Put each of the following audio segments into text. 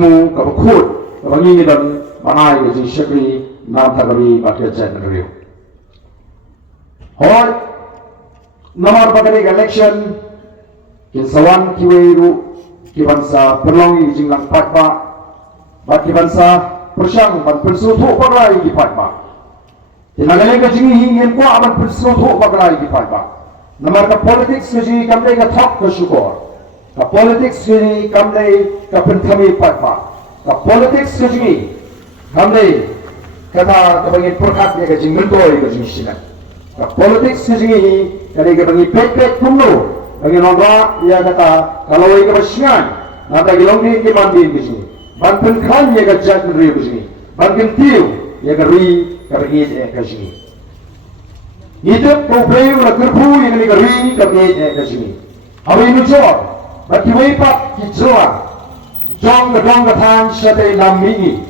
mu kabakhut kabangi dan manai ke shakri nam thagari bakya jan riu hoi namar bagari election kin sawan kiweiru kibansa perlongi jinglang patba bat kibansa persang ban persu thu bagrai ki patba tinagale ka jingi hingin ko aban persu thu bagrai ki patba namar ka politics ke ji kamle ka thak ko shukor ka politics ke ji kamle ka penthami patba ka politics ke ji kamle kata kabangin perkat ya ka jingmen toy ka jing sinan ka politics ke ji kali ka bangi pek kumlo bagi nongga ia kata kalau ia kebersihan nata gilongdi ke mandin ke sini banten kan ia ke jat meneri ke sini banten tiu ia ke ri ke bengit ke sini itu problem la kerpu yang ni ke ri ke bengit ke sini awi nu jor bagi wepat ki joa jong ke than sate lam mingi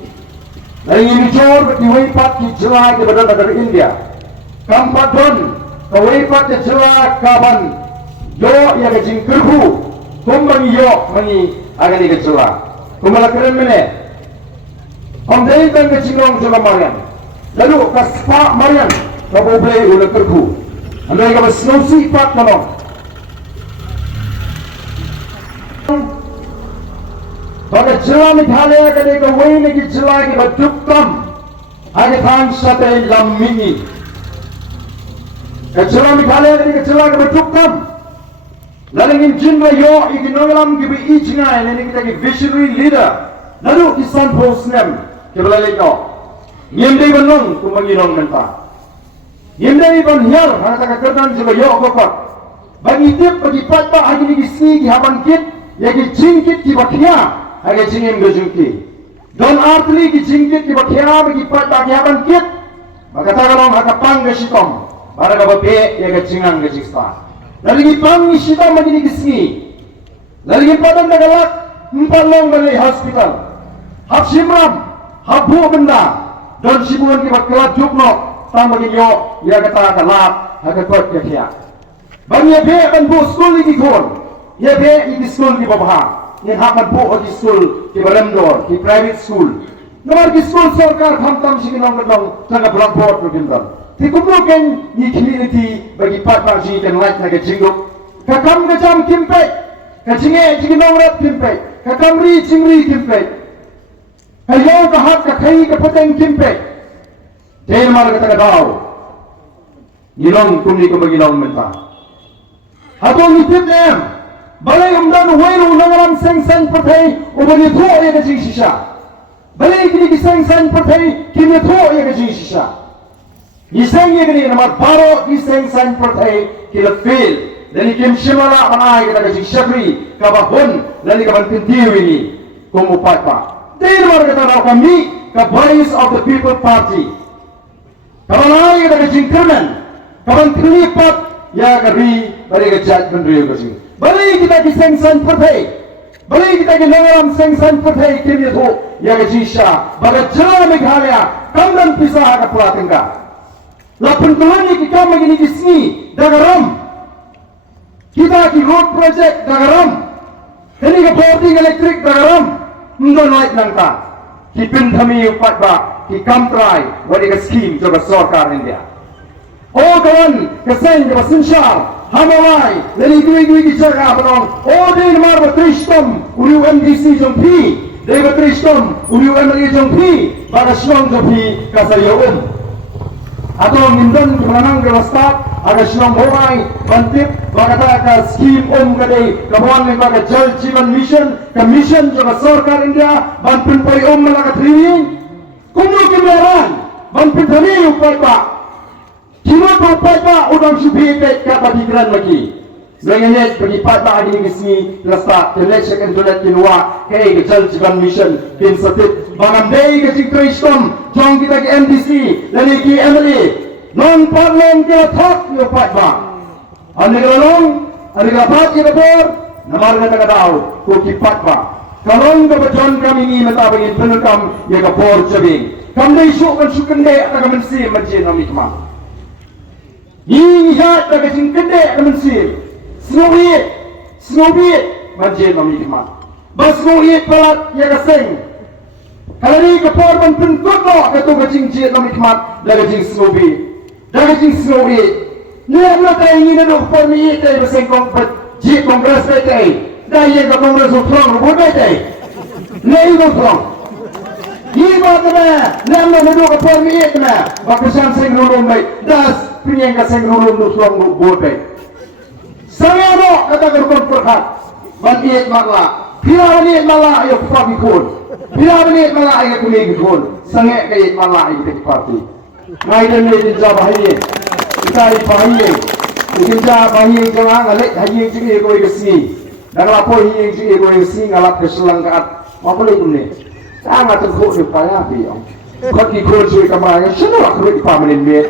lagi nu jor bagi wepat ki joa ke badan dari India kampadon ke wepat ke joa kaban yo ya ke jing kerhu kumbangi yo mangi agani ke jela kumala keren mene omdei kan ke jinglong jela marian lalu kaspa marian kabo blei ula kerhu andai ka snowsi pat kono baga jela mithalaya ka de ka wei ne ki jela ki badukam age than sate lammingi ka jela mithalaya ka de ka jela ki badukam lalu jinwa yo ikinongalam gibi ichingai nene kita ki visionary leader lalu kisan posnem kebalai no nyemde banong kumangirong menta nyemde ban hiar hana taka kerdan juga yo kokot bagi tip bagi patba agi ni kisi ki haban kit ya ki jingkit ki bakhia agi jingim gejungki don artli ki jingkit ki bakhia bagi patba ki haban kit maka tagalong hakapang gesikom para gabape ya ki jingang gejista lagi pang isita magini kisni lagi padang nagalak empalong balai hospital hap simram hap bu benda don sibuan kibat kelat jukno tang magini yo ya kata kalap hakat kot ya kia bang ya be ban bu school ni kon ya be di school di babha ni hap ban bu di school di balamdor di private school nomor di school sarkar tham siginong kadong tanga blackboard robindan Tikuplukan ni community bagi pat bangsi dan lain naga jingguk. Kakam kacam kimpet, kacinge jinginong rap kimpet, kakam ri cingri kimpet. Kayo kahat kakai kapateng kimpet. Dahil mana kata daw, nilong kumni kumagilong menta. Habang itip nem, balay umdan wayro nangaram seng patay ubani to ya kajing sisa. Balay kini seng patay kini to ya kajing sisa. Iseng ye gini nama baro iseng san pertai kila fail dari kim shimala manai kita kasih syabri kabahun dari kaban pintiu ini kumupat pa dari nama kita tahu kami ke voice of the people party kabanai kita kasih kerman kaban kelipat ya kari dari kejat bendrio kasih balik kita kiseng san pertai balik kita kinangaram seng san pertai kini tu ya kasih syah bagai jalan Meghalaya kamdan pisah ke Pulau Tengah lapun kelani kita begini di sini dagaram kita ki road project dagaram ini ke boarding elektrik dagaram ndo naik nangka ki pinthami upat ba ki kamtrai wadi ke scheme coba sarkar India oh kawan kesen coba sinshal hamawai leli dui ki jaga banong oh din mar batristom uriu MDC jongpi dei batristom uriu MLA jongpi baga silong jongpi kasayo atau mindon kemenangan kelastak ada silong borai bantip bagata ka scheme kadai kawan ni baga jal jivan mission commission juga sarkar India banpin pai malaka training kumu kemeran banpin thani upai ba kimo upai ba udang subi pe ka badiran lagi Lengannya bagi patba adi ngisni kelastak election internet kinwa kay jal jivan mission bin satit bagam dei ke cikristom jong kita ke MDC lani ki MLA non parlong ke thak yo patba ane galong ane gapat ke bor namar na taga daw ko ki patba kalong ke bejon kami ni mata bagi penukam ya ke bor jabing kam dei su kan su kende taga mensi majin ami kema ni hat taga jing kende mensi Snowbit, majin kami kema. bas nguit pelat ya keseng. Kalau ni kepor ban pentut lo katu kecing jiat lo mikmat dah kecing snobi, dah kecing snobi. Ni lo tay ingin ada kepor ni tay beseng jiat kongres tay, dah ye ke kongres utrong rubut tay, ni utrong. Ini bagaimana? Nama nado kepor ni mana? Bakasan seng rulum baik, das penyeng kaseng rulum utrong rubut baik. Saya lo kata kerukun perhat, ban iet makla. Bila ni malah ayo pagi kun. Bila ni malah ayo kuning kun. Sangat kait malah ayo kita parti. Mai dan ni dijawab bahaya. Kita bahaya. Kita bahaya jangan ngalek bahaya jadi ego isi. Dan lapo yang jadi ego isi ngalap keselangkat. Apa boleh ni? Sangat terkut di payah dia. Kau kikun cuy kemarin. Siapa aku di pamanin dia?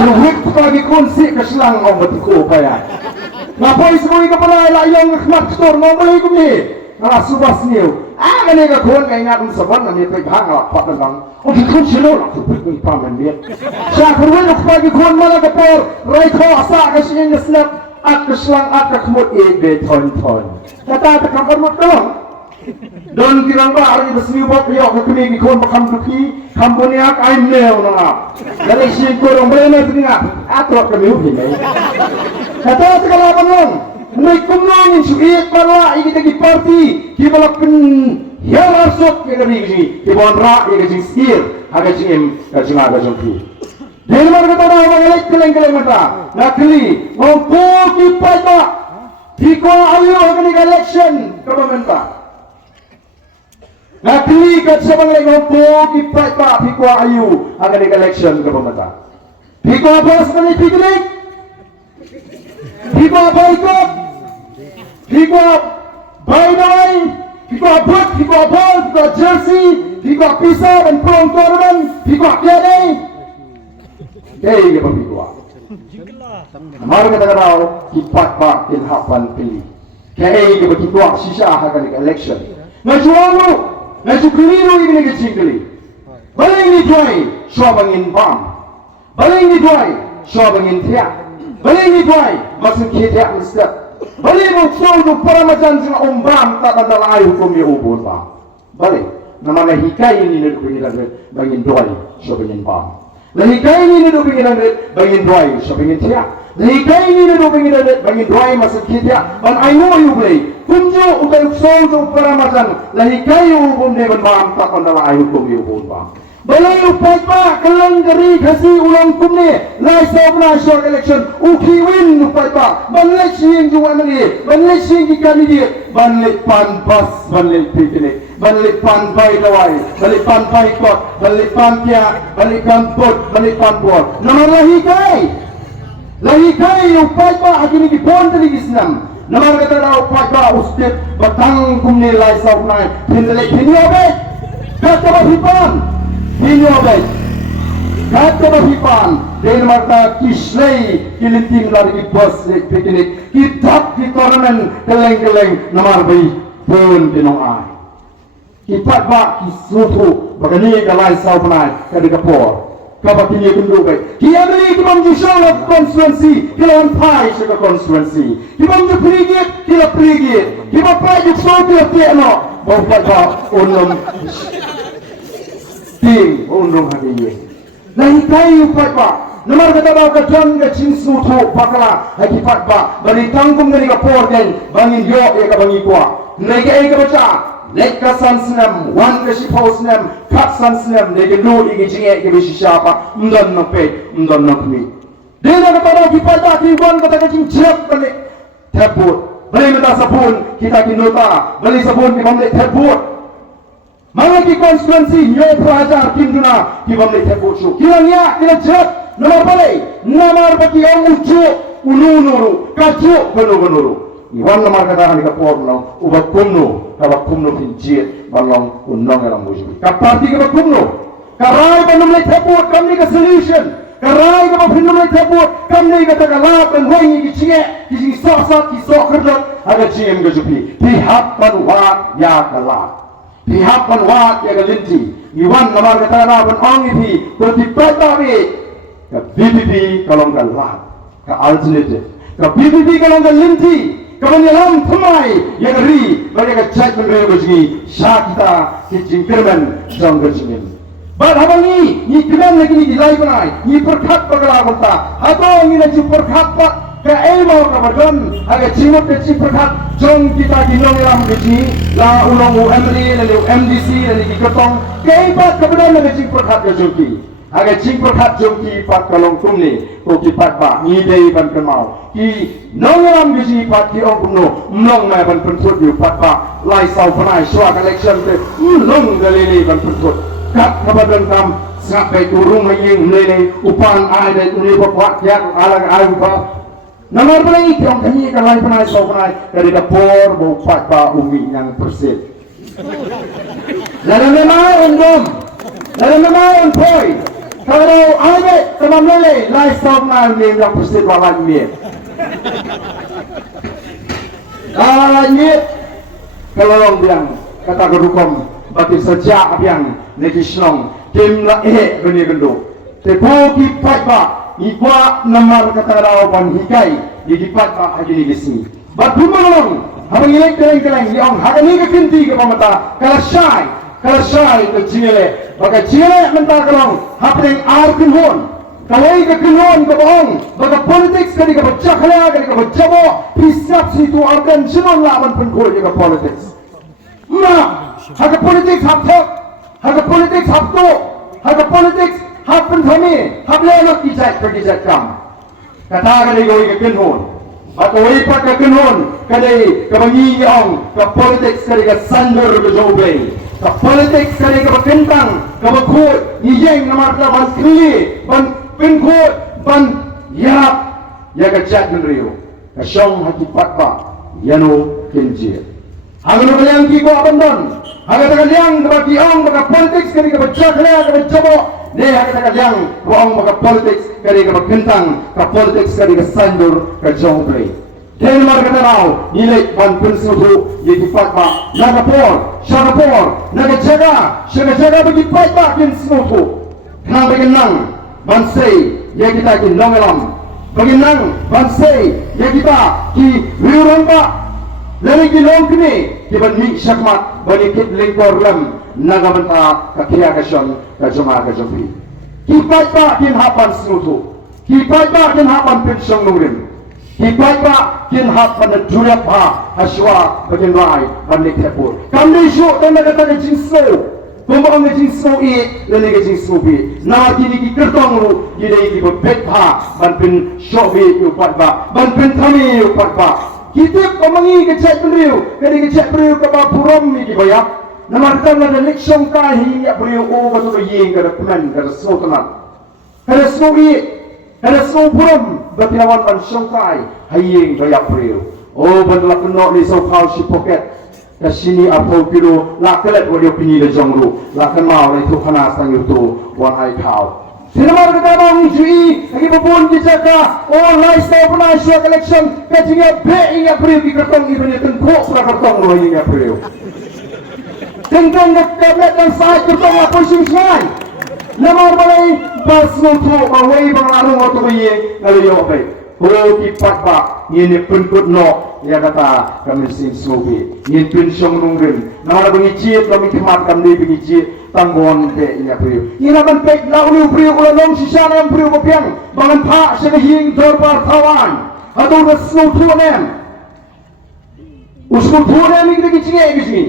Kuhik pagi kun si keselang orang bertiku payah. Ngapai semua ini kepada layang khmat store ngomong ikum ni. Ngalah subas niu. Kan ni kekun ingat seban ni pergi hang pat dengan. Oh kekun silo lah kubik ni paman dia. Saya kerja nak pagi kun malah kepor. Rai kau asa kasih ni snap. At keselang at kekmut ebe ton. Kata tak kampar mut dong. Don kirang ba hari bersemi bok yok kekuni kekun bakam duki. Kampunia kain neo na. Dari sini kurang benar teringat. Atrok kami ubi ni. Kata segala bangun, mulai kumlong suit malah ini kita parti, kita lakukan yang arsok kita beri, kita bonra kita jingskir, agak jingem, agak jengki. Di mana kita dah mengalih keleng mata, nak keli, mampu kita tak, kita ayu akan election governmenta. Nak keli kat sebagai mampu kita tak, kita ayu akan election governmenta. Kita apa sekali piknik? People boycott, people buy, people put, people ball, people jersey, people pizza and prom tournament, people KD. Hey, apa people? Mari kita tahu kipat bak ilhapan pilih. KD kita kipat sisa akan election. Najualu, najukliru ini kecikli. Balik ni tuai, syabangin bam. Balik ni tuai, syabangin tiap. Balik ni tuai, masuk kita mesti. Balik muncul tu para macam sing ombam tak ada air hukum dia ubun bang. Balik, nama hikai ini nak begini bangin tuai, so bangin bang. Hikai ini nak begini bangin tuai, so bangin tiap. Hikai ini nak begini bangin tuai masuk kita. Ban ayo you boleh. Kunjo utai uksol tu para macam. Hikai ubun dia bang tak ada air hukum dia ubun bang. Balai upai pa kelang geri kasih ulang kumne lai sabna short election uki win upai pa balai sing jual ni balai sing ikan dia balai pan bas balai piknik balai pan bai lawai balai pan bai kot balai pan kia balai pan pot balai pan pot nama lahi kai upai pa agini di pon tadi Islam nama kata dah upai pa ustip batang kumne lai sabna pinlek pinyobe kata bahipan Hinyo baik, kata bahipan, dari mata kislay, kilinting lari bos piknik, kitab di tournament keleng namar bayi pun dinong ay. Kipat bak kisutu, bagani kalai saupanay kadi kapor, kapatinya kundu baik. Kia beli kimam jusol of constituency, kilawan pai sega constituency. Kimam ju perigit, kimam pai jusol kila tiano, bau pada unum. Ting undung hadiye. Lahi kai upat ba. Namar kata ba ka jang ka chin su tho pakala hakipat ba. Bali tangkum dari ka porten bangin yo e ka bangi kwa. Nege e ka baca. Lek ka sansnam wan ka shipau snam kat sansnam nege lu igi jinge ke bishi siapa mdon no pe mdon no kmi. Dena kata ba kipat ba ki wan kata ka chin jep balik tebut. Bali mata sabun kita kinota. Bali sabun ki mamle tebut. Mana ki konstituensi nyoy pelajar kinduna ki bamle tebusu kilangnya kila jat nomor balai nomor bagi yang ucu ununuru kacu benuru iwan nomor katakan di kaporno ubat kumno kabak kumno pinjit balong unong yang musuh kaparti kabak kumno karai bamle tebut kami ke solution karai kabak bamle tebut kami ke tagalap dan wangi ki sok kerja ada ciem ke jupi pihak panwat ya kalap pihak penwat yang gelinti, iwan nomor kata na penong ini bertibat tapi ke BBB kalau nggak lat, ke alternative, ke BBB kalau nggak gelinti, kemenyelam thumai yang ri mereka cek menreu bagi sya kita kijingkerman jong gejingin bad habangi ni kemen lagi ni dilai banai ni perkhat bagala bonta atau ni lagi perkhat pak ke elmo kabadon aga cimut ke ciperkhat jong kita ginongelam biji la ulong UMD lalu MDC lalu ketong ke ipat kabadon lagi ciperkhat ke jongki aga ciperkhat jongki pat kalong kumni ko ki pat ba ni dei ban kemau ki nongelam biji pat ki ong kumno nong ma ban pentut yu pat ba lai sau panai swag election te nong galili ban pentut kat kabadon kam sampai turun maying lele upan ai dai uni bapak yak alang ai ba nomor pelai tiong kami kalai panai sau panai dari dapur bau pat ba umi yang persit lalu memang undom lalu memang poi kalau ai tamam lele lai sau panai umi yang persit walan mi kalau orang bilang kata gerukom bagi sejak abiang negisnong tim la beni gendo te ko ki patba ikwa namar kata raw ban hikai di patba haji ni gisi bat bumang habang ilek keleng yang hagani ke kinti ke pamata kala syai ke jingele baga jingele menta kalong hapeng ar kinhon kawai ke kinhon ke bohong baga politics ke ke bacakhala ke bacabo pisap situ arkan sinon lawan penkol ke politics haga politics haga politics haga politics happen thami hable nak kijat kam kata kali goi ke kinhon atau ipat ke kinhon kali kabangi ong ke politics kali ke sandur ke jobe ke politics kali ke kentang ke bakut yeng namar ban kli ban pinkut ban yap ya ke jat nrio ke syong hakipat ba yano kenjir haga yang ki ko abandon haga tagaliang bagi ong bagi politics kali ke bacakla ke bacabo ne haga tagaliang ong bagi politics kali ke kentang ke politics kali ke sandur ke joble den mar kata raw nilai ban pensutu ye dipat ba naga jaga bagi pat ba pensutu nang bagi nang ban sei ye kita ki nongelam bagi nang ban sei ye kita ki riurong ba lagi kilong kini kiban mi syakmat bani kit lingkor lam naga benta kakia kasyon kajoma kajompi kipat ba kin hapan snutu kipat ba kin hapan pensyong nungrin kipat ba kin hapan jurap ha haswa bagin rai bani kepur kamdi syuk dan naga taga jinso kumbang na jinso i lani jinso bi na kini ki kertong ru yidai ki bepet ha ban pin syok upat ba ban pin thami upat ba kita pemangi kecek beliau, kali kecek beliau ke Bapuram ni dibayar. Nama kita ada leksong kahi ya beliau betul yeng kada penan kada sotanat, kada sogi, kada sopuram batiawan ban songkai hayeng bayar beliau. Betul kena ni sokau si poket. Kasini apa kilo nak kelet beliau pini le jongru, nak kenal itu kana sang itu wahai kau. Sinamar kata bang jui, lagi babun dijaka, lai stau pernah syuak election, kajinya BI ya beliau di kertong ibu ni tengkok pra kertong rohi ya beliau. Tengkong kablet dan saat kertong apa sing-sing. Namar balai bas nutu awai bang larung atau bayi lalu yo baik. Kipat ba, ini penkut no, ya kata kami sing sobi, ini pensyong nungrin. Namar bengicit kami kemat kami bengicit. Tangguan te nya priu ina ban pek laulu priu ulang sisa nam priu mapiang bangan pa segahing dorbar tawan atau resnu tuanem usnu tuanem iki cinge iki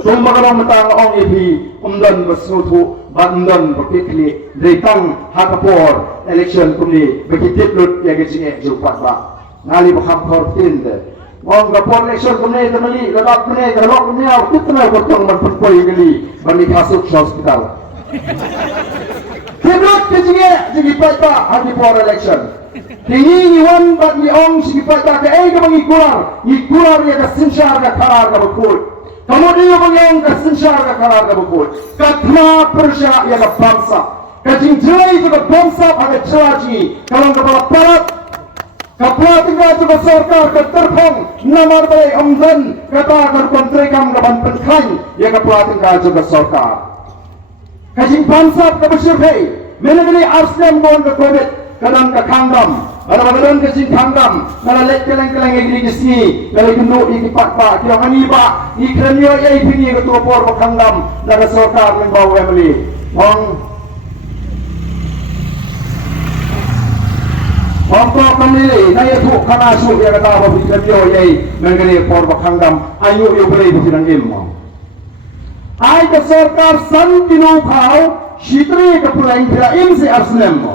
Tumba kalau mentang ong ibi umdan bersutu bandan berkikli datang hakapor election kumni begitu lut yang cinge jupat ba ngali baham kortin de Ngong kapor election kumni temali lebat kumni kalok kumni au kitna bertong berpoi kali bani masuk hospital. Kiblat kecinge sigi patba hadi por election. Tingi wan bat ni ong sigi patba ke ai kamangi kular ya ka sinshar ka karar ka bakul. Kemudian banyong ka sinshar ka karar ka bakul. Katma persya ya ka bangsa. Kajingjai ka bangsa pada celaji kalau kepala parat kapwa tinggal juga sarkar ke terpong namar balai amdan kata akan kontrekam kapan penkain ya kapwa tinggal juga sarkar kajing bansap ke besyurhei menegani arslam kawan ke covid kadang ke kandam Ada magalan kecing kandam, ada lek keleng-keleng yang digisi, kalau genduk ikipat pak, kira hani pak, ikranyo ya ipini ketua por kandam, naga sorkar membawa emily, Waktu kami naya tu kana su ya kata apa ikranyo ya mengenai por kandam, ayu yo beli bukan ilmu. Ai ke sorkar san dinu kau, shitri kepulai kira imsi arsnem mo.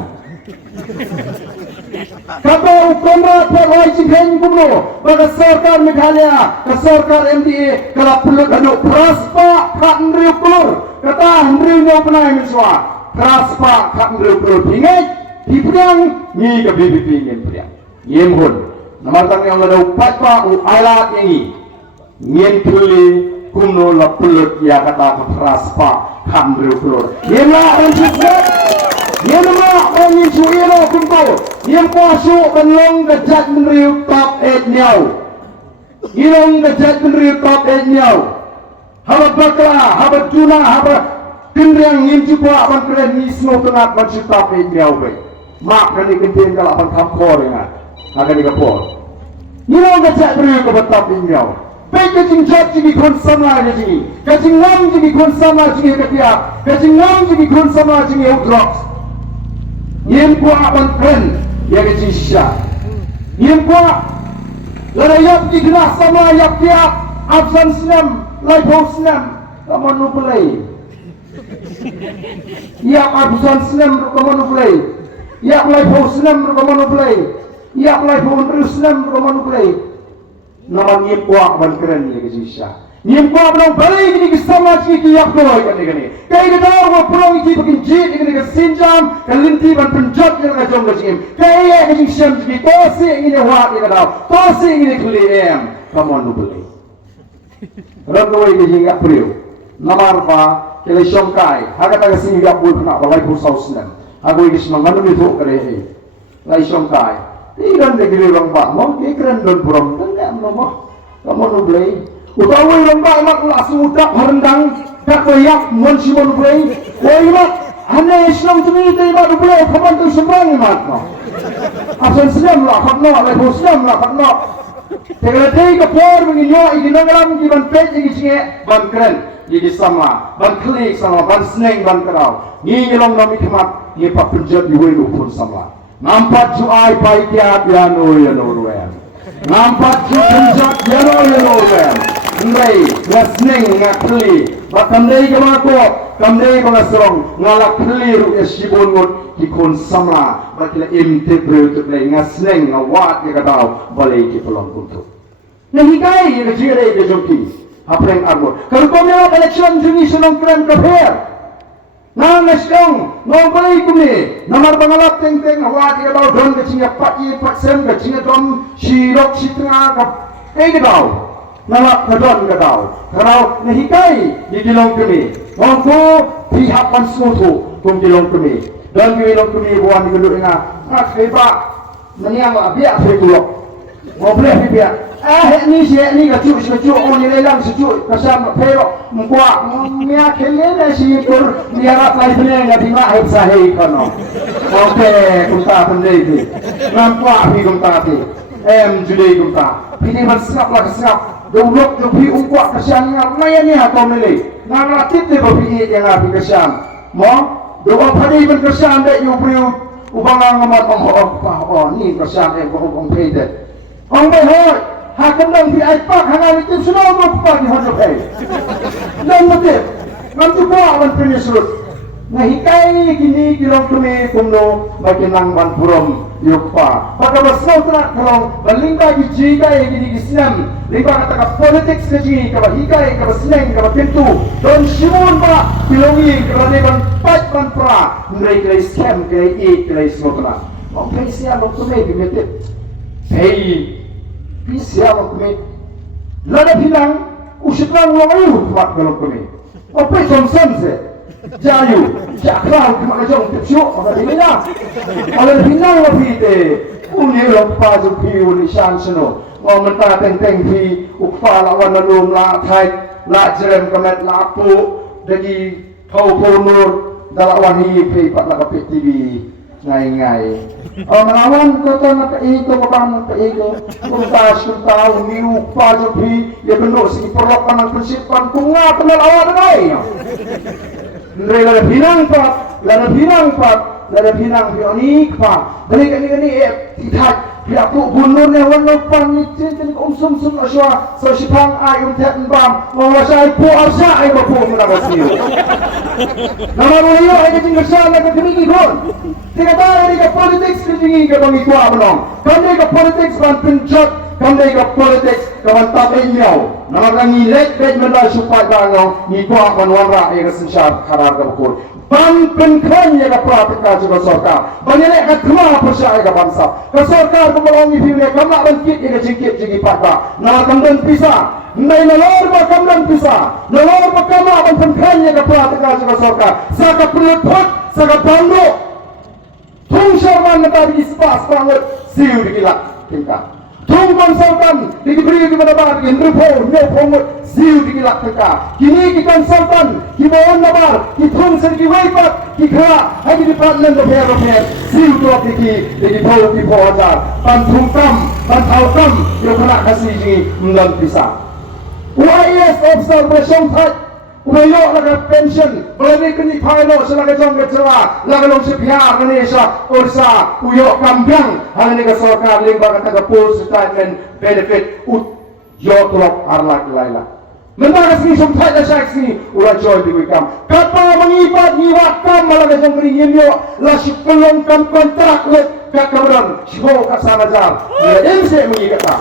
Kata ukamra perwai cikhen kumno, baga sarkar Meghalaya, ke sarkar MDA, kalau pulut anu praspa kat ndriu kulur, kata ndriu nyo penai miswa, praspa kat ndriu kulur pingai, hipudang ni ke BBP ngem pudang, ngem hun, namartang yang ada upat pa u alat yang ngem tuli kumno la pulut ya kata ke praspa kat ndriu kulur, ngem lah rencik. Yang nama orang yang suiro kumpul, yang kuasu benlong gejat menriu top 8 nyau, ilong gejat menriu top 8 nyau, haba bakla, haba tuna, haba kendriang yang cuba akan keren ni semua tengah masuk top 8 nyau baik. Mak kali kentin kalau akan kampor ingat, akan dikapor. Ilong gejat menriu ke top 8 nyau. Baik kecing jat jadi konsam lah jadi, kecing ngam jadi konsam lah jadi ketiak, kecing ngam jadi konsam lah jadi udrox. Yang kuat keren, yang kecil syah. Yang kuat, layap digerak sama layap tiap, absen senam, layap senam, kamu nubulai. Yang absen senam, kamu nubulai. Yang layap senam, kamu nubulai. Yang layap senam, kamu nubulai. Nama yang kuat keren, yang kecil syah. Yang kuat belum balik ini kesama ciki yang doa kan ini. Kayak kita orang pulang ini bikin jit ini kesinjam, kelinti ban penjat yang ngajong kecim. Kayak kecing siam ciki tosi ini wak ini kau, tosi ini keliem. Kamu anu beli. Orang doa ini hingga priu. Namar pa kele shongkai. Haga taga sini gak pun kena balai pusau senam. Aku ini semang manu itu kerehe. Lai shongkai. Tidak negeri orang pak. Mau kekeren don puram. Tidak mau. Kamu anu beli. Utawi lembah mak langsung udak harendang tak bayak monsi mon play. Woi mak ane Islam tu ni tei mak play kapan tu sembrang mak. Asan Islam lah katno, lepo Islam lah katno. Tegala tei ke por menginyo iki nangalam ki ban pet iki singe ban keren iki sama ban klik sama ban sneng ban kerau. Ni nyelong nami kemat ni pak penjat di wei pun sama. Nampak juai pai kiat ya no wen. Nampak ju penjat ya no wen. Ngai, ngasneng ngakli, bahkan dari kemakot, kamdei pengasrong, ngalak keliru esibun ngut kikun sama, bakila integral tu play ngasneng ngawat ke kadau, balai ki pelong untuk. Nahikai yang kecilai ke jomki, apa yang arbor. Kalau kau melihat election juni senang keren keper, nang ngasdong, nang balai kumi, namar bangalap teng-teng ngawat ke kadau don kecingnya pat sen kecingnya don sirok sitengah kap, kadau. Nalak kadon kadau, kalau nahikai di dilong kami, wangko pihak pansutu kum dilong kami, dan dilong kami buan di gedung ingat, hebat, meniang biak fitulok, ngobrol biak, ni kecu, oh ni lelang secu, kasam pero, mengkuat, mia kelen si tur, miarat lagi benar nggak tinggal air sahih kono, oke, kumta pendedi, nampak pi kumta ti, judai kumta, pilih berserap lah serap. Duluk jubi ungkuak kesyang yang mayanya atau milih ngaratit ni babi yang api kesyang mo doa padi ben kesyang dek yubriu ubang ngamat oh ni kesyang yang kong pede kong behoi hakam dong pi aipak hangal itu sudah mau pagi hojo pay dan motif nanti kuat man penyusul nah hikai gini kilong kami kumno baginang ban purom yupa pada besar terak kalau berlingkah di jika yang gini Islam lingkah kata politik seji kalau hikai kalau seneng kalau pintu don simun pak bilongi kalau ni ban pat ban pra mereka Islam kaya kaya semua oke siapa kami bimetit hey siapa kami lada pinang usitlang wangayu pak kalau kami oke Johnson se Jayu, jaklar kemana jom kecuk, apa ini lah? Kalau pinang lebih deh, uni lompat jupi uni syansno, mau mentah teng pi, ukfa lawan nalum la thai, la jerem kemet lapu, dari kau ponur, dalam wahi pi pat la kapit TV, ngai-ngai. Melawan kota nak ego kapang ego. Kuntas kuntau niu pajopi ya bentuk segi perlokan ang prinsipkan kunga penal awal ngai. Ndre la binang pat, la binang bionik pa. Gani tidak tidak tu bunur ne wan pan ni tin sum aswa so sipang ayum ten bam mawasai pu arsa ay ko muna basiyo. Namaruyo ay keting kesana ke kini kon. Tiga tayo ni politics keting ke bang ikwa belong. Kami ke politics ban penjat, kami ke politics kawan tapay nyaw. Namarangi lek menda supaya bangong ni kwa kanwara ay kesensyar karar ke bukul. Ban penkhan ya ka pratika juga sorkar. Banyak kat kema percaya ka bangsa. Ka sorkar ko melongi filme kamla bangkit ya jingkit jingi patba. Na kamdan pisa. Nai nolor ba kamdan pisa. Nolor ba kamla ban penkhan ya ka pratika juga sorkar. Saka pelepot, saka bando. Tung syarman tadi ispas banget siu dikilak tingkah. Tung konsultan diberi kepada bar indrupo no pomot siu dikilak teka. Kini kita konsultan kibawan nabar kitung sergi waipat kikra hadi department of health siu drop diki bau di pojar pantung kam pantautam yo kena kasih ji mlan bisa. UIS officer bersongkat Ubayo laga pension, berani kini pailo selaga jong kecewa, laga long sepiar Indonesia, ursa uyo kambiang, hal ini ke sorkar limba kata full statement benefit yo tulok arlak laila. Mendaga sini sumpai la syak sini ula joy di wikam. Kata mengibat nyiwakam malaga jong kini yo la sipelong kam kontrak le kakamudan sibo kasana jar. MC mengikata.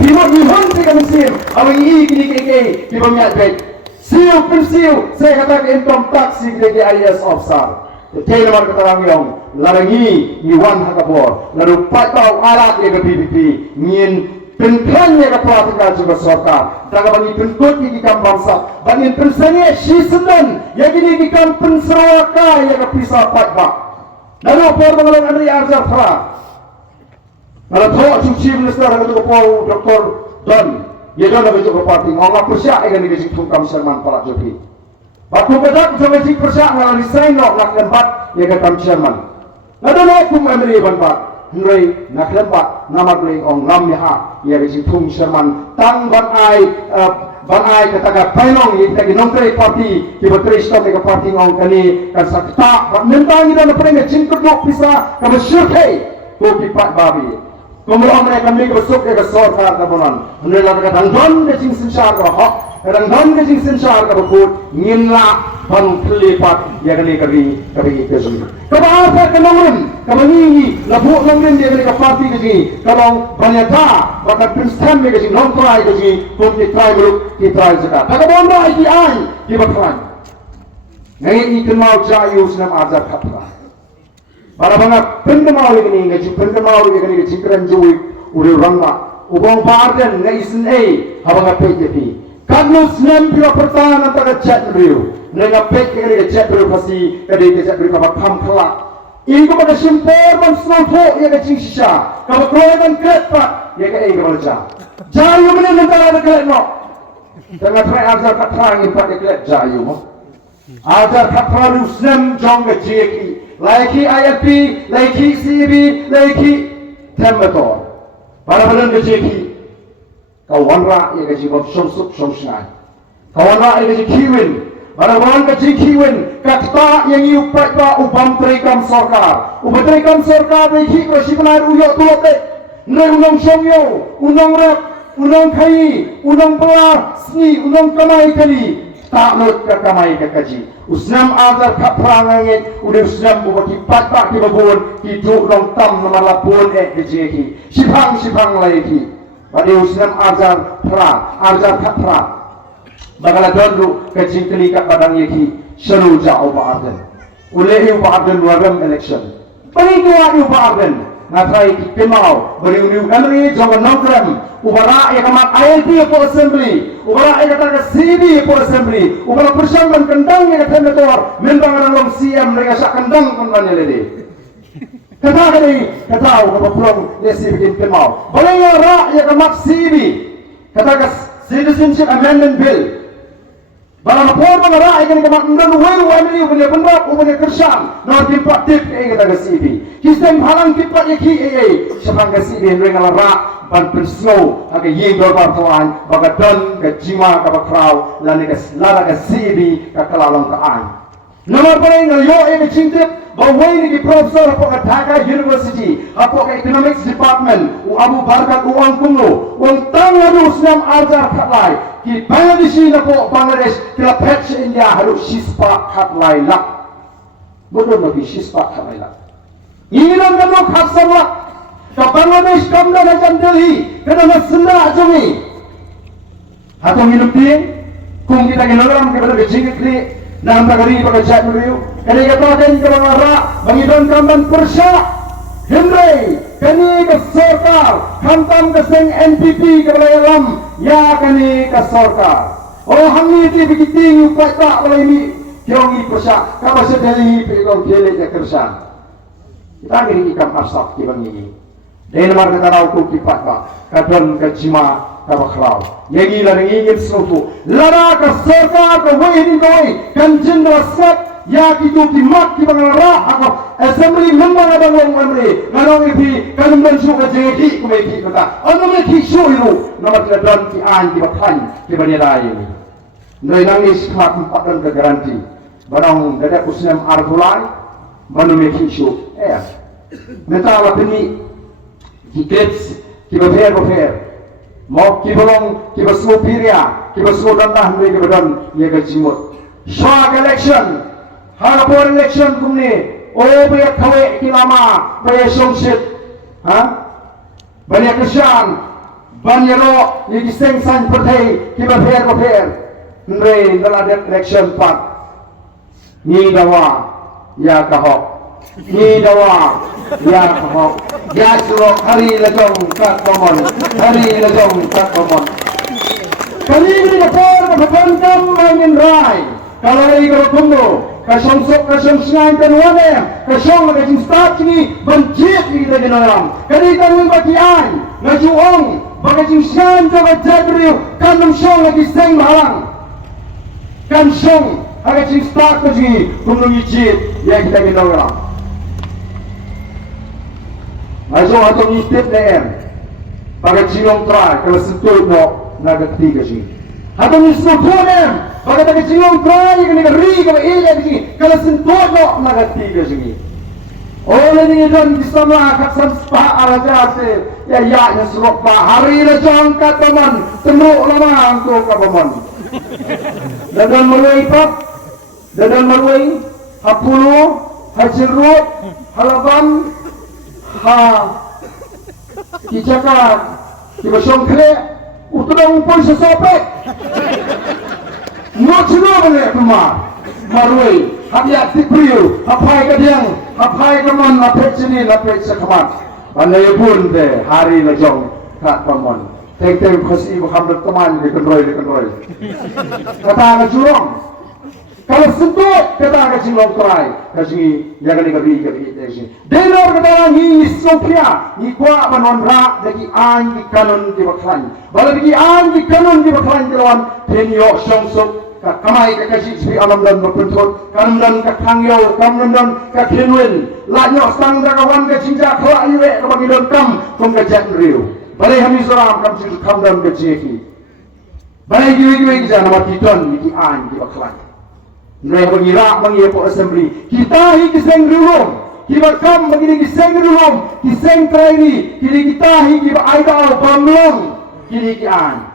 Timur Nihon tiga musim, awang kini keke di pemiat baik. Siu pensiu, saya katakan income tax sebagai IAS officer. Jadi nomor keterangan yang larangi Iwan Hakapor, lalu patau alat yang ke PPP, ngin penkannya ke pratika juga sorkar. Jangan bagi penkut di kampung sak, bagi pensanya season yang ini di kampung Sarawaka yang ke pisah patbak. Lalu pengelolaan Andri Arjar Fra, lalu Tok Cuci Minister untuk Paul Dr. Don. Ia dah nak berjumpa parti. Allah persiap akan dikasih tukam Sherman Palak Jopi. Baku bedak sama si persiap malah resign nak lembat ia kata Sherman. Nada nak kum amri banpat. Henry nak lembat nama beli ong lam ya ia kasih tung Sherman tang ban ai katakan painong ia kita nongkre parti kita teristop ke parti ong kani kan sakta mentang kita nak pergi cingkut nak pisah kamu syukai kau kipat babi. Kemudian mereka besok ke sorkar kabunan. Mereka kata don ke jing sensar ke hak, kadang don ke jing sensar ke bukut, nginla ban kelipat ya kali kari kesumi. Kalau apa kenangan, kalau ini labuk nongren dia kali parti ke jing, kalau banyak dah, bahkan prinsip ke jing non try ke jing, pun kita try juga. Kalau benda ini ay, kita try. Ngai ikan mau jayu senam ajar kata. Para banyak pendemau ini ngaji pendemau ini ngaji keranjui uri rangma ubang parden ngaisin habang PJP kanus nempio pertahanan antara chat riu nenga pek ini chat riu pasti kadi chat riu kaba kam kala iku pada simpor man snofo ya ngaji sisa kaba kroegan kretpa ya ke balja jayu menen antara klet no tengah try ajar katrang impak klet jayu mo ajar katraru snem jong ngajeki Laiki ILP, laiki CB, laiki Temperator. Para badan kejeki. Kawan rak ia gaji bab somsuk somsngai. Kawan rak ia gaji kiwin. Para badan gaji kiwin. Kata yang iupat ba ubam terikam sorkar. Ubam terikam sorkar laiki kasi benar uyok tulok dek. Nai unang somyo, unang rak, unang kai, unang pelar, sni, unang kamai kali. Tak lut kamai kakaji. Usnam azar kaprangangit udah usnam bubaki pat di babun hidup long tam nama lapun kejeki sipang lagi pada usnam azar kapra bagala dondu kecing kelikat badang yeki seru jauh ba'arden ulehi ba'arden warem election bagi kuat ba'arden natrai kemau beriuniu kamri jangan nongkrem ubara ya kamat ILP for assembly ubara ya kata CB for assembly ubara persiapan kendang ya kata metor membang orang CM mereka sak kendang kendang lele kata kapa pulang lesi bikin kemau boleh ya ra ya kamat CB kata citizenship amendment bill Balang por mengara ikan kemak endan wei wei ubenya pendak ubenya kersan nor timpat tip kita kasibi kisem halang timpat yaki sepang kasibi rengal rak ban persno aga yeng dorbar tuan baga don ke jima ka bakrau lani ke lara kasibi ka kalalong kaan nomor paling yo cintip bahwa ini profesor apa Dhaka University apa Economics Department Abu Barkat uang kumlo uang tangadu senam ajar katlai ki Bangladesh na po Bangladesh kila patch India harus sispa katlai lak bodoh nabi sispa katlai lak ini nam kamu khasar lak ka Bangladesh kamda na Delhi kada na senda ajungi hatong hidup kung kita ginoram kepada kecing kri nam tagari pagajat riu kani katakan ke mangara bangidon kamban persya Hindai kani ke sarkar khantam ke sing NPP ke balayalam ya kani ke sarkar oh hamni ti bigiti upai tak balai kyongi persya ka basa Delhi pe ko khele ke kersan kita gini ikam asak ki bangi den mar kata rau ku ki patba kadon ke jima ka bakhrau yegi la ingin sofu lara ka sarkar ka wei koi kan jindra sat ya kitu timak ki bangara ako assembly memang ada wong mamre ngarong ipi kan mensu ka jeki ku meki kata ono me ki shuiru nama dan ki an ki bakhan ki banilai ini ndai nangis khat padan ke garanti barang dada usnam arthulai manu me ki shu meta la pini ki clips ki bafer mau ki bolong ki basu piria ki basu danah ndai ke badan ye ke jimut shwa election Harapur election kumni, oh banyak kawe kilama, banyak songsit, banyak kesan, banyak ro, yang diseng san pertai, kibar fair, nre dalam election part, ni dawa, ya kahok, ni dawa, ya kahok, ya surok hari lejong kat komon, kali ini kapor berbentam angin rai, kalau lagi kalau kumdo. Kasong sengaja dan wane, kasong lagi start ni benjit kita jenaram. Kali kami bagian, ngajuong, bagi sengaja jaga jadriu, kanam song lagi seng malang. Kan song, lagi start lagi, kumulungi jit, ya kita jenaram. Ngajuong atau ngitip nem, bagi cilong try, kalau sentuh no, nagati kasi. Atau nyusul nem. Bagaimana kecilong try kini keri kau iya begini kalau sentuh no nagati begini. Oleh ini dan bisa melakukan spa araja se ya nyesrok pa hari le jangkat teman temuk lama untuk kapaman. Dan meruai hapulu hajirut halaban kicakat kibasongkre utang pun sesopek. Mucuna boleh rumah, marui, hadiah tipriu, hapai kadiang, hapai kaman, hapai sini, hapai sekamat. Pandai pun deh hari lejong kat kaman. Teng khasi Muhammad teman dikenroi. Kata ngejurong, kalau sentuh kata ngejurong terai, kasi jangan dikari desi. Dengar kata ni Sofia, ni kuat menonrak dari an di kanon di baklan. Balau di an di kanon di baklan jalan tenyo songsok. Kamai kakasi sepi alam dan berbentuk, kamdan kakangyau, kamdan kakinwin, lanyok sang dakawan kacinja kelak iwe kabagi don kam kejat riu. Balai kami seram kam situ kamdan keciki. Balai giwe kita nama titon di an di baklan. Nai mengira mengiapo assembly. Kita hi kiseng dulum, kita kam begini kiseng dulum, kiseng traini, kita hi kita idol pamlong, kini an.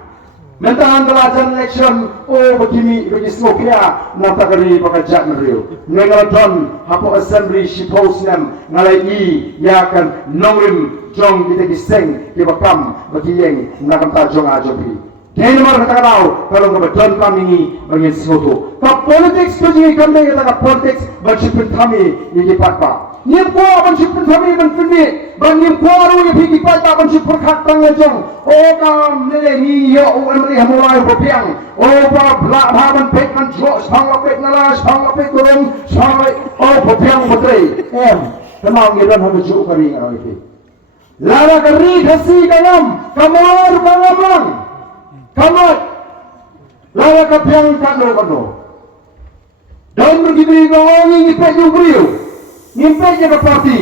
Mentahan belajar election, oh begini Sofia nampak kali pekerjaan mereka. Mengaladon hapo assembly shipos nam ngalai ya kan nongrim jong kita giseng kita kam begini nakam tajong ajopi. Kaya naman kata tahu kalau kebetulan kami ini bagi sesuatu. Kap politik begini kami kata politik bercipin kami ini patpa. Niam kuah bercipin kami berpindik. Bangim kuaru yang pergi patpa bercipin kat pangjong. Oh kam ni yo melihat mulai berpiang. Oh belak bahan pek menjok sang pek nalas sang pek turun sang oh berpiang betul. Kenal kita harus jauh kami ini. Lara keri kasih dalam kamar bangamang. Kamat Lalu kapiang kano. Daun bergibri kau ngipet yung beriu. Ngipet je ke parti.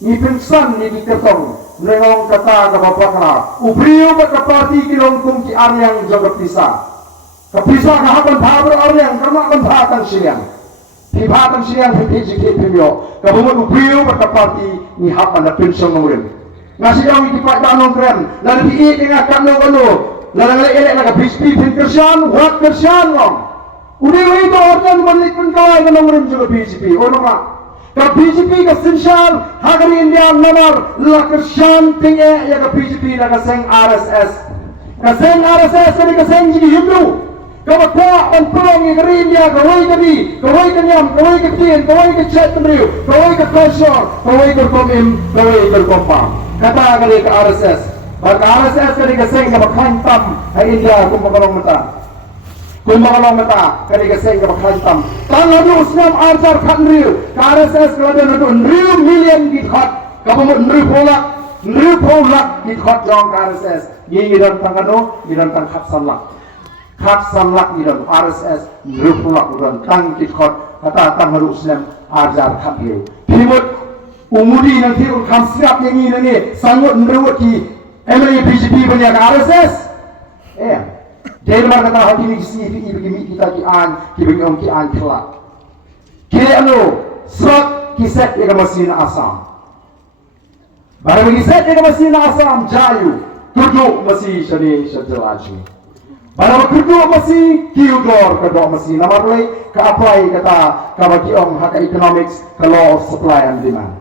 Ngipinsan ni kertong. Nengong kata ke bapak kena. Ubriu ke parti kilong kum ki aryang jaga pisah. Kepisah kahapan bahabar aryang karena akan bahatan siang. Di bahatan siang PPG PPO. Kabumut ubriu ke parti ni hapan na pensyon ngurim. Ngasih yang ikipat danong keren. Lalu diit dengan kano. Lalu elek nak BSP kersian, wat kersian long. Udah itu orang balik pun kawai dengan ngurim juga BSP. Orang nak. Ka BJP ka Sinshal Hagari India namar la kersian tinggi ya ka BJP la ka seng RSS. Ka seng RSS kani ka seng jigi Hindu. Ka bakwa an pulong ya ka India ka wai kani, ka wai kanyam, ka wai ka tien, ka wai ka chet mriu, ka wai ka kashor, ka wai ka komim, ka wai ka kompa. Kata kani ka RSS. Ba ka RSS kani ka seng ka bakhan tam ha India kum makalong mata. Kumbakalong mata kani kaseng ka bakhantam tang adu usnam arjar khanriu KRSS kelada nadu nriu million git khat kapamut nriu polak git khat jong KRSS ngidan tang adu ngidan tang khat samlak ngidan RSS nriu polak udan tang git khat kata tang adu usnam arjar khanriu pimut umudi nang ti un kham siap yang ni sangut nriu ki MLA BJP punya KRSS Dari mana kata hati ni kisi bagi kita kian, bagi orang kian kelak. Kira anu serat kiset yang mesin Asam. Barang kiset yang mesin Asam jayu, duduk masih seni sejelaju. Barang duduk masih kiudor kedok masih nama boleh ke apply kata bagi orang hak economics ke law of supply and demand.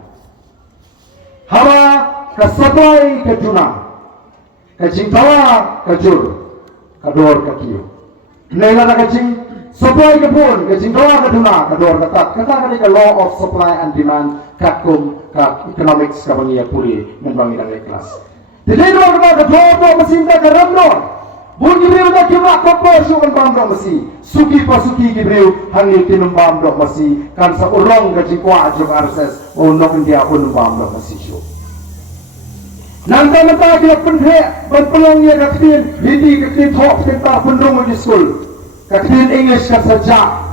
Hara ke supply ke juna, ke cintawa ke jur. Kador kakiyo. Nela na kacing supply kapun, kacing doa kaduna, kador katat. Kata ka law of supply and demand kakum ka economics ka bangiya puli membangi ng kelas. Dili do ka kador mesin ka karamdor. Bun gibriu da kima kopor sukan pamdo mesi. Suki pasuki gibriu hangil tinumbam do mesi kan sa urong kacing kwa ajok RSS o nok india pun pamdo mesi syu. Nanti kita penhe berpeluang ya kaktin hindi kaktin talk kita pendung di school kaktin English kan saja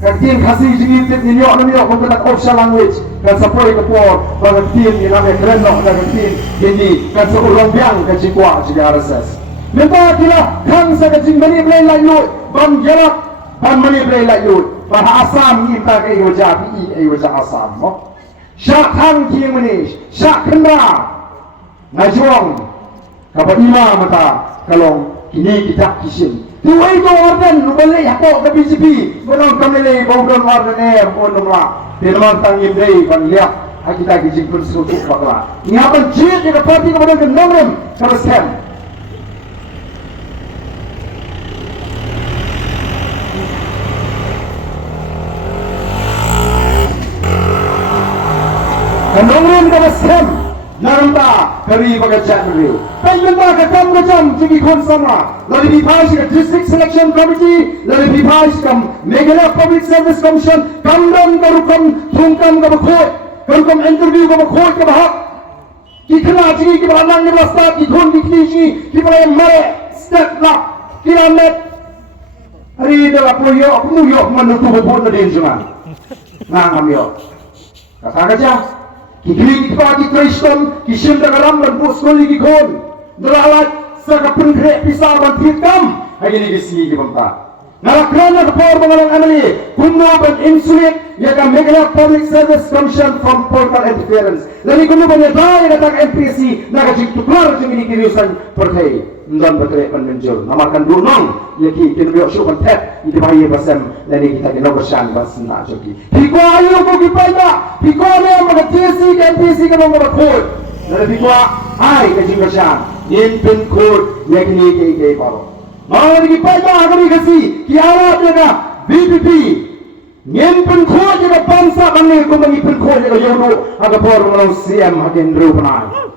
kaktin kasih jingit ni nyok menggunakan official language kan sapoi ke por kaktin ni namanya keren nok kaktin hindi kan seorang biang kacikwa jika RSS minta kira kan sa kacing mani play layut bam jarak bam mani play layut bah Asam kita ke wajah wajah Asam syak hang kieng mani syak kena Najuang kapag ima mata kalong kini kita kisin. Tuway ko orden nubalik ako ke BJP. Menang kami baudon orden pun lah. Tinaman tangim day panliak kita kijing pun sutuk bakla. Ngapan jid ke parti kepada kendomrem keraskan. Kendomrem keraskan. Narumta kari bagachat meriu. Penjumpa ketam macam segi kon sama. Lalu dibahas ke District Selection Committee, lalu dibahas ke Meghalaya Public Service Commission, kamdam karukam tungkam ke bakhoi, karukam interview ke bakhoi ke bahak. Kikna segi ke bahanang ke start, kikon kiknisi, kibaya mare step lah, kilamet. Hari dah puyo, puyo menutup bubur nadin jangan. Nah kamiyo. Kata kerja. Kikili kita Kristen, kisim dagaram dan puskoli kikon. Dalalat sa kapungkre pisah dan hitam. Hari ini kisi kibangta. Nalakrana kapor mengalang amali. Kuno ban insulit yaga Meghalaya Public Service Commission from political interference. Lagi kuno ban yadai datang MPC nakajik tuklar jeng ini kiriusan pertai. Ndan berkait penmenjur. Namakan dunong yaki kinubiyok syukan tep. Iti bahayi basem lani kita kinogersan basen na joki. Hiko ayo ko kipaya. Hiko ayo mga TC ke MPC ke mga kod. Lalu hiko ay kajingersan. Impin kod yakni ke paro. Mga kipaya agami kasi kiarat na BPP. Impin kod yung bangsa bangil kung mangipin kod yung yono agapor ng CM hakin rupanay.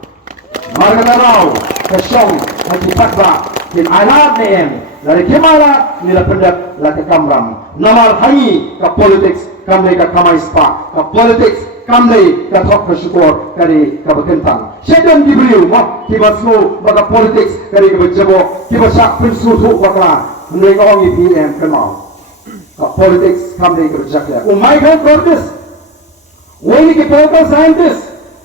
Marga raw kasyong nagipatba kin alat niyan dari kemana nila pendak la ke kamram namar hangi ka politics kamle ka kamay spa ka politics kamle ka thok ka syukur kari ka bakentang sedang dibriu mo tibasno baga politics kari ka bajabo tibasa pinsu thu bakla Mereka orang PM kenal. Politics kami kerja kerja. Michael Curtis, one ke political scientist,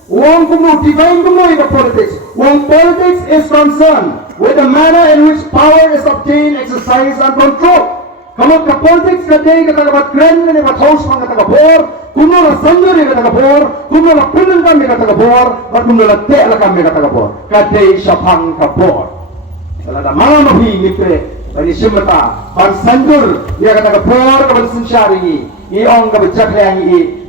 one kumu divine kumu ke politics. One politics is concerned with the manner in which power is obtained, exercised, and controlled. Kamu ke politics kadang kita dapat grand ni dapat house pang kita kabur, kumu la sanggar ni kita kabur, kumu la pinang kami kita kabur, dan kumu la tek la kami kita kabur. Kadang syapang kabur. Kalau ada malam lebih mipre. Bani simata, ban sandur, dia kata kapor kapan sensyari, iong kabajak yang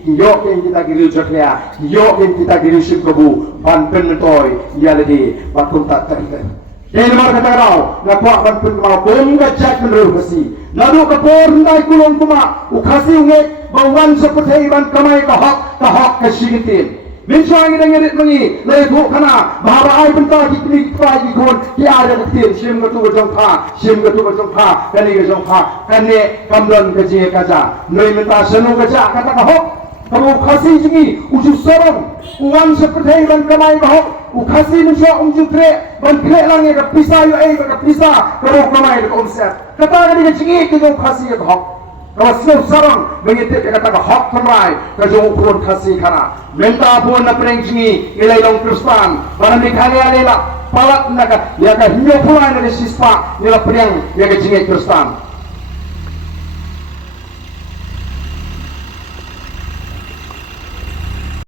yok yang kita kiri jaklia, yok yang kita kiri simkabu, ban penentoy, dia lagi bakun tak terken. Jadi mar kata kau, ngapa ban penentoy, bom gajak meneru kasi, lalu kapor ndai kulon kuma, ukasi unge, bawan seperti ban kamai kahak kasigitin. Minsuang kita ngerit mengi, lebu kana, bahwa ai bentar kita lagi kon, dia ada ketir, sim ketu kejong pa, kani kejong pa, kani kamlon keji kaja, noi minta senu kaja kata kahok, kamu kasih jengi, uju sorong, uang seperti ban kamai kahok, ukasi minsuang tre, ban kre langi kapisa yo kapisa, kamu kamai ke omset, kata kani jengi kejong kasih kahok. Kalau siap sarang mengitik kata hak terai kejauh kurun kasih kana minta pun na perengji ilai long Kristen barang dikali alela palat naga ya ka hinyo pulai na sispa nila perang ya ka jingai Kristen